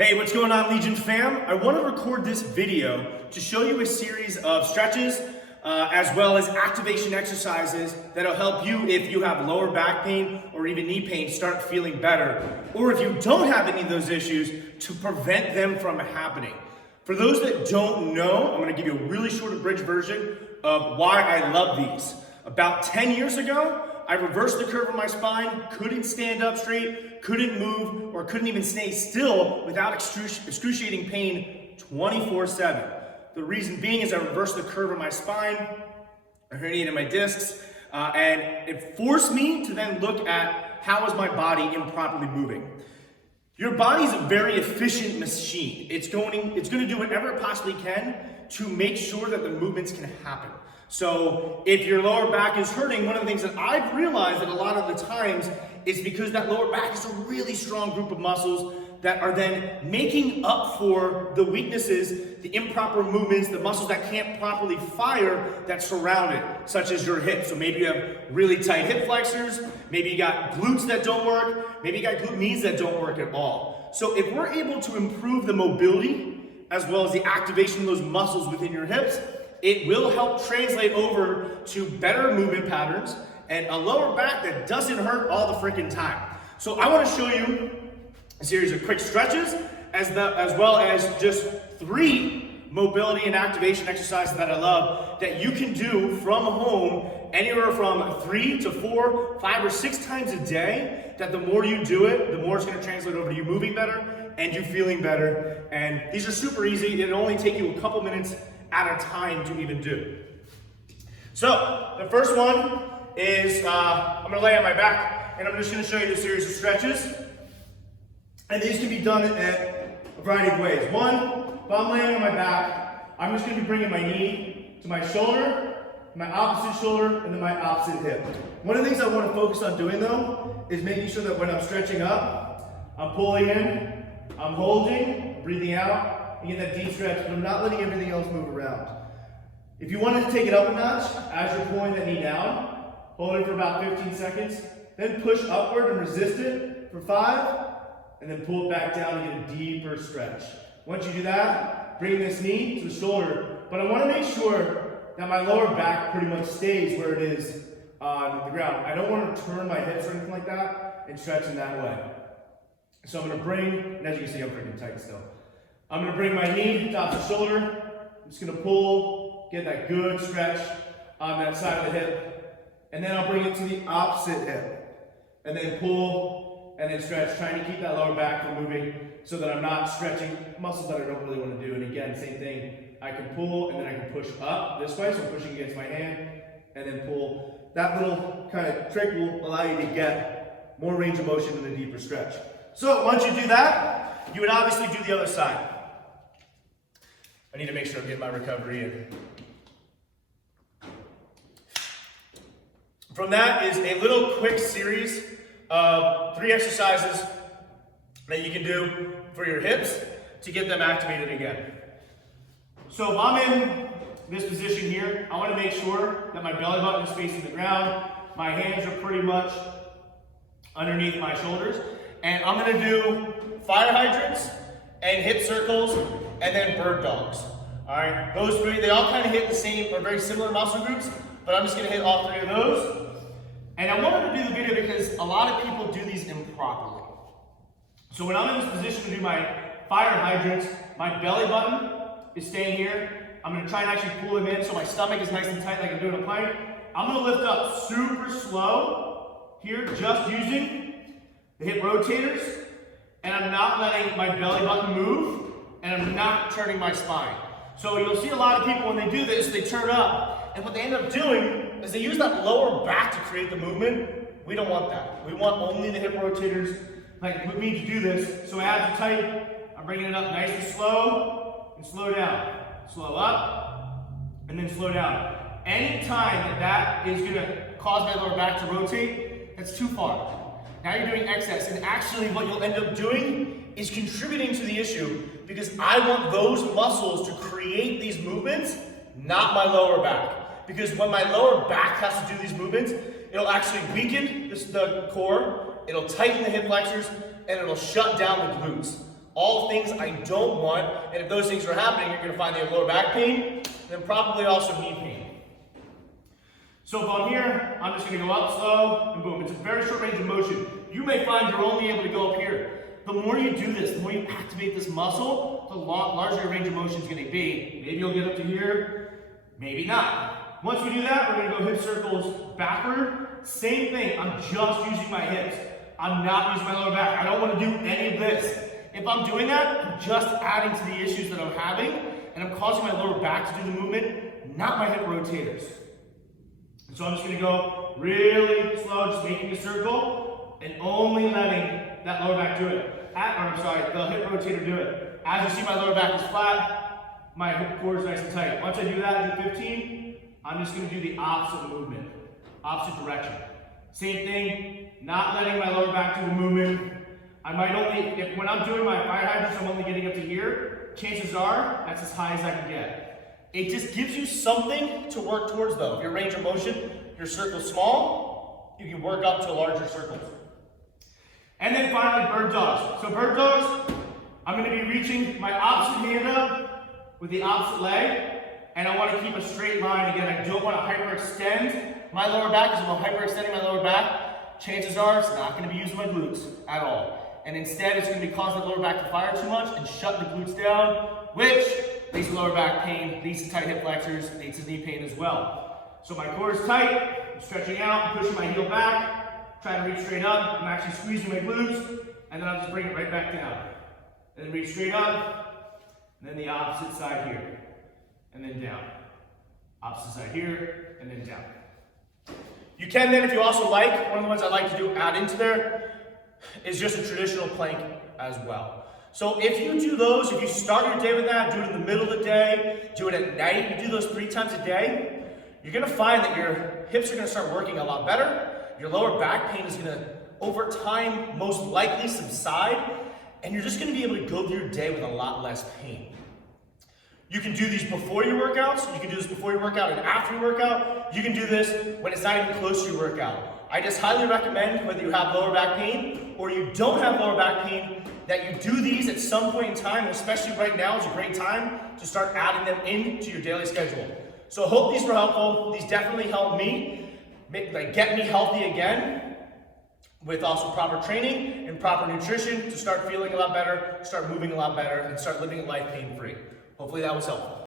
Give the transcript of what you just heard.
Hey, what's going on, Legion fam? I want to record this video to show you a series of stretches as well as activation exercises that'll help you if you have lower back pain or even knee pain start feeling better, or if you don't have any of those issues, to prevent them from happening. For those that don't know, I'm going to give you a really short abridged version of why I love these. About 10 years ago, I reversed the curve of my spine, couldn't stand up straight, couldn't move, or couldn't even stay still without excruciating pain 24/7. The reason being is I reversed the curve of my spine, I herniated my discs, and it forced me to then look at how is my body improperly moving. Your body's a very efficient machine. It's going to do whatever it possibly can to make sure that the movements can happen. So if your lower back is hurting, one of the things that I've realized that a lot of the times is because that lower back is a really strong group of muscles that are then making up for the weaknesses, the improper movements, the muscles that can't properly fire that surround it, such as your hips. So maybe you have really tight hip flexors, maybe you got glutes that don't work, maybe you got glute knees that don't work at all. So if we're able to improve the mobility as well as the activation of those muscles within your hips, it will help translate over to better movement patterns and a lower back that doesn't hurt all the freaking time. So I want to show you a series of quick stretches as well as just 3 mobility and activation exercises that I love that you can do from home anywhere from 3 to 4, 5, or 6 times a day, that the more you do it, the more it's going to translate over to you moving better and you feeling better. And these are super easy. It'll only take you a couple minutes at a time to even do. So the first one is I'm going to lay on my back and I'm just going to show you the series of stretches. And these can be done in a variety of ways. One, if I'm laying on my back, I'm just going to be bringing my knee to my shoulder, my opposite shoulder, and then my opposite hip. One of the things I want to focus on doing though is making sure that when I'm stretching up, I'm pulling in, I'm holding, breathing out, and get that deep stretch, but I'm not letting everything else move around. If you wanted to take it up a notch, as you're pulling that knee down, hold it for about 15 seconds, then push upward and resist it for 5, and then pull it back down and get a deeper stretch. Once you do that, bring this knee to the shoulder, but I want to make sure that my lower back pretty much stays where it is on the ground. I don't want to turn my hips or anything like that and stretch in that way. So I'm going to bring, and as you can see, I'm freaking tight still. I'm going to bring my knee top the shoulder. I'm just going to pull, get that good stretch on that side of the hip. And then I'll bring it to the opposite hip. And then pull, and then stretch, trying to keep that lower back from moving so that I'm not stretching muscles that I don't really want to do. And again, same thing. I can pull, and then I can push up this way. So I'm pushing against my hand, and then pull. That little kind of trick will allow you to get more range of motion and a deeper stretch. So once you do that, you would obviously do the other side. I need to make sure I'm getting my recovery in. From that is a little quick series of 3 exercises that you can do for your hips to get them activated again. So if I'm in this position here, I want to make sure that my belly button is facing the ground. My hands are pretty much underneath my shoulders. And I'm going to do fire hydrants and hip circles and then bird dogs. All right, those 3, they all kind of hit the same or very similar muscle groups, but I'm just going to hit all 3 of those. And I wanted to do the video because a lot of people do these improperly. So when I'm in this position to do my fire hydrants, my belly button is staying here. I'm going to try and actually pull them in so my stomach is nice and tight like I'm doing a plank. I'm going to lift up super slow here, just using the hip rotators, and I'm not letting my belly button move, and I'm not turning my spine. So you'll see a lot of people when they do this, they turn up, and what they end up doing is they use that lower back to create the movement. We don't want that. We want only the hip rotators, like me to do this. So abs are tight, I'm bringing it up nice and slow down. Slow up, and then slow down. Any time that is gonna cause my lower back to rotate, that's too far. Now you're doing excess, and actually what you'll end up doing is contributing to the issue, because I want those muscles to create these movements, not my lower back. Because when my lower back has to do these movements, it'll actually weaken the core, it'll tighten the hip flexors, and it'll shut down the glutes. all things I don't want, and if those things are happening, you're gonna find that you have lower back pain, and then probably also knee pain. So if I'm here, I'm just gonna go up slow, and boom. It's a very short range of motion. You may find you're only able to go up here. The more you do this, the more you activate this muscle, the larger your range of motion is gonna be. Maybe you'll get up to here, maybe not. Once we do that, we're gonna go hip circles backward. Same thing, I'm just using my hips. I'm not using my lower back. I don't wanna do any of this. If I'm doing that, I'm just adding to the issues that I'm having, and I'm causing my lower back to do the movement, not my hip rotators. And so I'm just gonna go really slow, just making a circle, and only letting that lower back do it. The hip rotator do it. As you see, my lower back is flat, my hip core is nice and tight. Once I do that, I do 15, I'm just gonna do the opposite movement, opposite direction. Same thing, not letting my lower back do the movement. I might only, when I'm doing my fire hydrants, I'm only getting up to here. Chances are, that's as high as I can get. It just gives you something to work towards though. If your range of motion, your circle's small, you can work up to larger circles. And then finally, bird dogs. So bird dogs, I'm gonna be reaching my opposite hand up with the opposite leg, and I wanna keep a straight line. Again, I don't wanna hyperextend my lower back, because if I'm hyperextending my lower back, chances are it's not gonna be using my glutes at all. And instead, it's gonna be causing the lower back to fire too much and shut the glutes down, which leads to lower back pain, leads to tight hip flexors, leads to knee pain as well. So my core is tight, I'm stretching out, I'm pushing my heel back, trying to reach straight up, I'm actually squeezing my glutes, and then I'll just bring it right back down. And then reach straight up, and then the opposite side here, and then down. Opposite side here, and then down. You can then, if you also like, one of the ones I like to do add into there is just a traditional plank as well. So if you do those, if you start your day with that, do it in the middle of the day, do it at night, you do those 3 times a day, you're gonna find that your hips are gonna start working a lot better, your lower back pain is gonna, over time, most likely subside, and you're just gonna be able to go through your day with a lot less pain. You can do these before your workouts, you can do this before your workout and after your workout, you can do this when it's not even close to your workout. I just highly recommend, whether you have lower back pain or you don't have lower back pain, that you do these at some point in time, especially right now is a great time to start adding them into your daily schedule. So I hope these were helpful. These definitely helped me, get me healthy again, with also proper training and proper nutrition to start feeling a lot better, start moving a lot better, and start living life pain-free. Hopefully that was helpful.